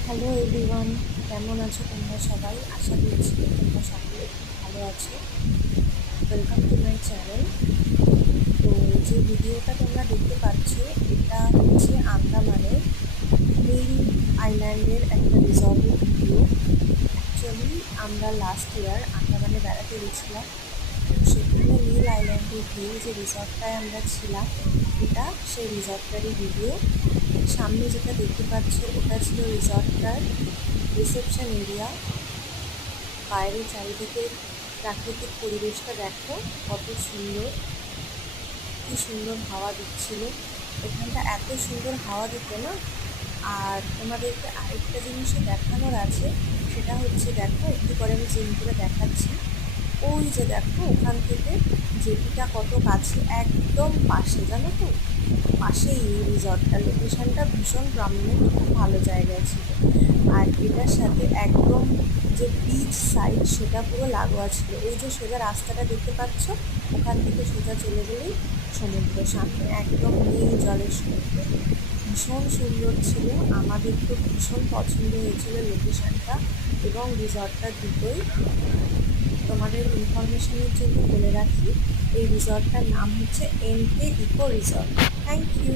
Hello everyone, কেমন আছো তোমরা সবাই? আশা করছি তোমরা সকলে খুব ভালো আছো। Welcome to my channel. তো যে ভিডিওটা তোমরা দেখতে পাচ্ছ, এটা হচ্ছে আন্দামানের নীল আইল্যান্ডের একটা রিসর্টের ভিডিও। অ্যাকচুয়ালি আমরা লাস্ট ইয়ার আন্দামানে বেড়াতে গেছিলাম। তো সেখানে নীল আইল্যান্ডে গিয়ে যে রিসর্টটায় আমরা ছিলাম, এটা সেই রিসর্টটারই ভিডিও। সামনে যেটা দেখতে পাচ্ছ ওটা ছিল রিসর্টটার রিসেপশন এরিয়া। বাইরে চারিদিকে প্রাকৃতিক পরিবেশটা দেখো কত সুন্দর, কি সুন্দর হাওয়া দিচ্ছিল। এখানটা এত সুন্দর হাওয়া দিত না। আর তোমাদেরকে আরেকটা জিনিসও দেখানোর আছে, সেটা হচ্ছে দেখো, একটু পরে আমি জুম করে দেখাচ্ছি। ওই যে দেখো ওখান থেকে জেটিটা কত কাছে, একদম পাশে, জানো তো, পাশেই এই রিসর্টটা। লোকেশনটা ভীষণ প্রমিনেন্ট, খুব ভালো জায়গায় ছিল। আর এটার সাথে একদম যে বিচ সাইড সেটা পুরো লাগোয়া ছিল। ওই যে সোজা রাস্তাটা দেখতে পাচ্ছ, ওখান থেকে সোজা চলে গেলেই সমুদ্র, সামনে একদম নীল জলের সমুদ্র। ভীষণ সুন্দর ছিল, আমাদের তো ভীষণ পছন্দ হয়েছিল লোকেশনটা এবং রিসর্টটা দুটোই। তোমাদের ইনফরমেশনের জন্য বলে রাখি, এই রিসর্টটার নাম হচ্ছে NK eco resort. Thank you.